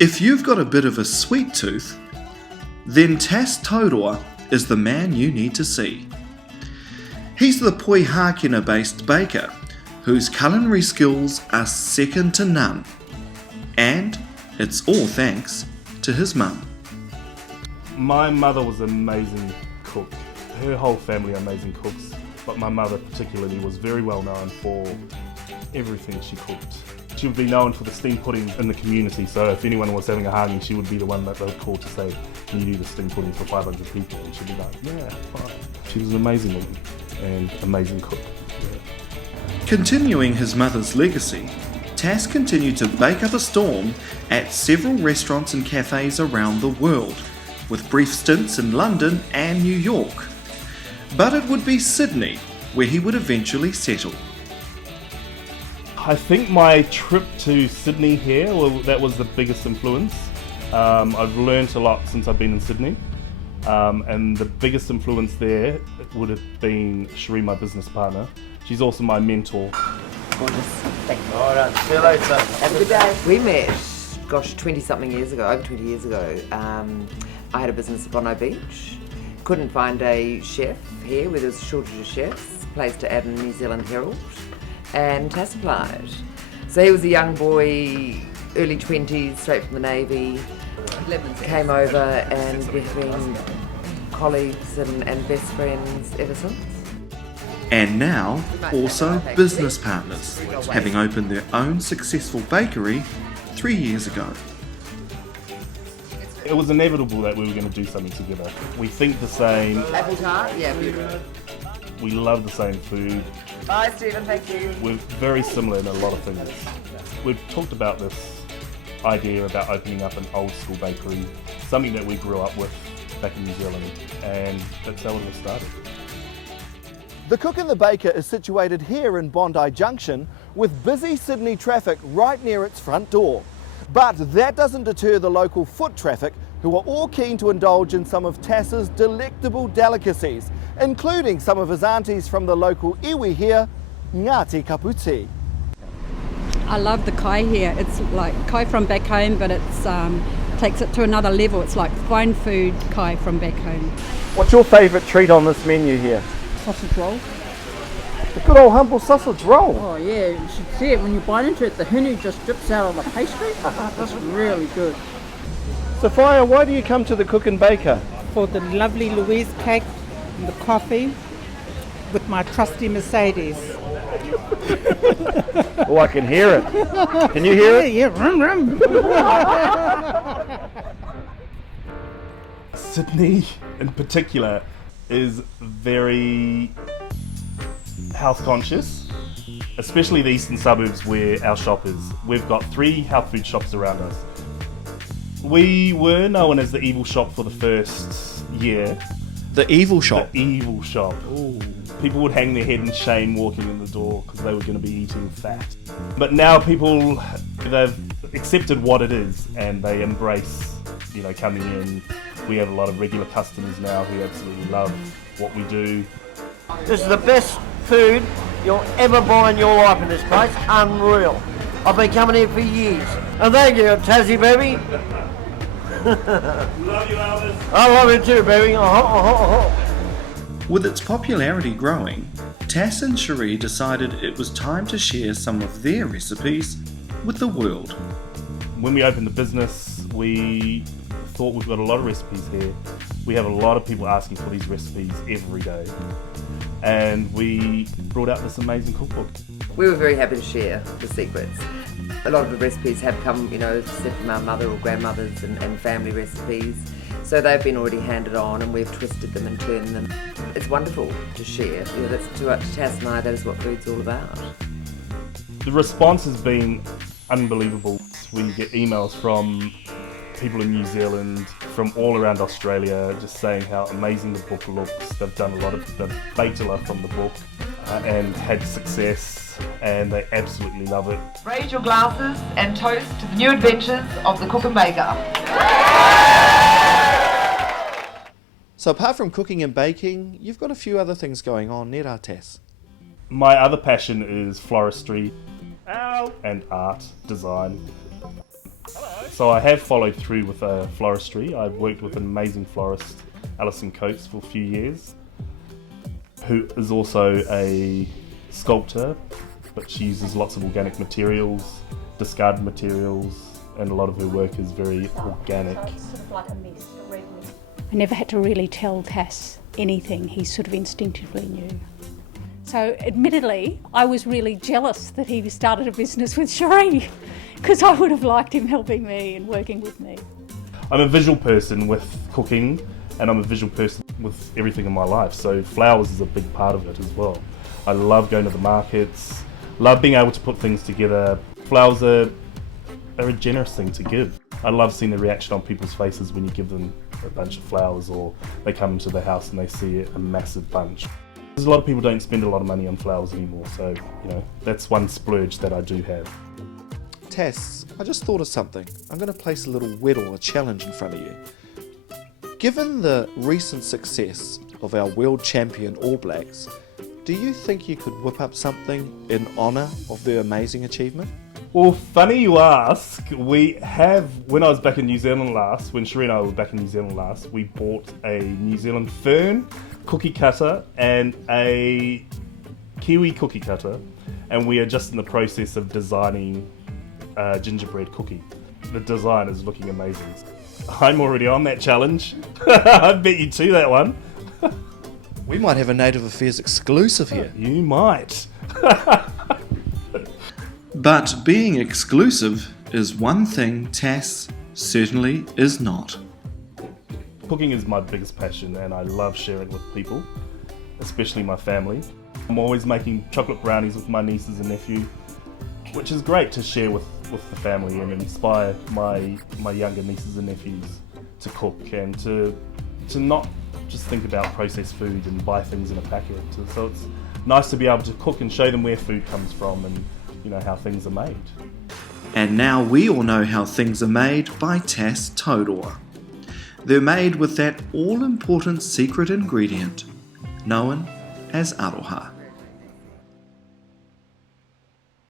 If you've got a bit of a sweet tooth, then Tass Tauroa is the man you need to see. He's the Poihākina-based baker whose culinary skills are second to none. And it's all thanks to his mum. My mother was an amazing cook. Her whole family are amazing cooks, but my mother particularly was very well known for everything she cooked. She would be known for the steamed pudding in the community, so if anyone was having a hangi, she would be the one that they would call to say, can you do the steamed pudding for 500 people? And she'd be like, yeah, fine. She was an amazing woman and amazing cook. Continuing his mother's legacy, Tass continued to bake up a storm at several restaurants and cafes around the world, with brief stints in London and New York. But it would be Sydney where he would eventually settle. I think my trip to Sydney here, well, that was the biggest influence. I've learnt a lot since I've been in Sydney, and the biggest influence there would have been Cherie, my business partner. She's also my mentor. Gorgeous. Thank you. All right, see you later. Have a good day. We met, 20-something years ago, over 20 years ago. I had a business at Bondi Beach. Couldn't find a chef here where there was a shortage of chefs. Placed to add in the New Zealand Herald. And Tass applied. So he was a young boy, early 20s, straight from the Navy. Came over and we've been colleagues and best friends ever since. And now, also business partners, having opened their own successful bakery 3 years ago. It was inevitable that we were going to do something together. We think the same. Apple tart? Yeah, beautiful. We love the same food. Bye, Stephen, thank you. We're very similar in a lot of things. We've talked about this idea about opening up an old school bakery, something that we grew up with back in New Zealand, and that's how it all started. The Cook and the Baker is situated here in Bondi Junction with busy Sydney traffic right near its front door. But that doesn't deter the local foot traffic who are all keen to indulge in some of Tass's delectable delicacies, including some of his aunties from the local iwi here, Ngāti Kaputi. I love the kai here. It's like kai from back home, but it's takes it to another level. It's like fine food kai from back home. What's your favourite treat on this menu here? Sausage roll. The good old humble sausage roll. Oh yeah, you should see it when you bite into it. The hinu just drips out of the pastry. That's really good. Sophia, why do you come to the Cook and Baker? For the lovely Louise cake and the coffee with my trusty Mercedes. Oh, I can hear it. Can you hear it? Yeah, rum rum. Sydney, in particular, is very health conscious, especially the eastern suburbs where our shop is. We've got 3 health food shops around us. We were known as the evil shop for the first year. The evil shop. The evil shop. Ooh. People would hang their head in shame walking in the door because they were going to be eating fat. But now people, they've accepted what it is and they embrace, coming in. We have a lot of regular customers now who absolutely love what we do. This is the best food you'll ever buy in your life in this place. Unreal. I've been coming here for years. And thank you, Tassie baby. Love you, Elvis. I love you too, baby. With its popularity growing, Tass and Cherie decided it was time to share some of their recipes with the world. When we opened the business, we thought we've got a lot of recipes here. We have a lot of people asking for these recipes every day. And we brought out this amazing cookbook. We were very happy to share the secrets. A lot of the recipes have come, said from our mother or grandmothers and family recipes. So they've been already handed on and we've twisted them and turned them. It's wonderful to share. That's to Tass and I, that is what food's all about. The response has been unbelievable. We get emails from people in New Zealand, from all around Australia, just saying how amazing the book looks. They've done a lot of the beta from the book and had success, and they absolutely love it. Raise your glasses and toast to the new adventures of the Cook and Baker. So apart from cooking and baking, you've got a few other things going on, nera Tass? My other passion is floristry and art, design. So I have followed through with Floristry. I've worked with an amazing florist, Alison Coates, for a few years, who is also a sculptor, but she uses lots of organic materials, discarded materials, and a lot of her work is very organic. It's sort of like a mess, a red mess. I never had to really tell Tass anything, he sort of instinctively knew. So admittedly, I was really jealous that he started a business with Cherie, because I would have liked him helping me and working with me. I'm a visual person with cooking, and I'm a visual person with everything in my life, so flowers is a big part of it as well. I love going to the markets, love being able to put things together. Flowers are a generous thing to give. I love seeing the reaction on people's faces when you give them a bunch of flowers, or they come into the house and they see a massive bunch. Because a lot of people don't spend a lot of money on flowers anymore, so that's one splurge that I do have. Tess, I just thought of something. I'm going to place a little riddle, a challenge in front of you. Given the recent success of our world champion All Blacks, do you think you could whip up something in honour of their amazing achievement? Well, funny you ask. We have, when I was back in New Zealand last, when Cherie and I were back in New Zealand last, we bought a New Zealand fern cookie cutter and a kiwi cookie cutter, and we are just in the process of designing a gingerbread cookie. The design is looking amazing. I'm already on that challenge. I bet you to that one. We might have a Native Affairs exclusive here. You might. But being exclusive is one thing Tass certainly is not. Cooking is my biggest passion, and I love sharing with people, especially my family. I'm always making chocolate brownies with my nieces and nephew, which is great to share with the family and inspire my younger nieces and nephews to cook and to not just think about processed food and buy things in a packet. So it's nice to be able to cook and show them where food comes from and how things are made. And now we all know how things are made by Tass Tauroa. They're made with that all-important secret ingredient known as aroha.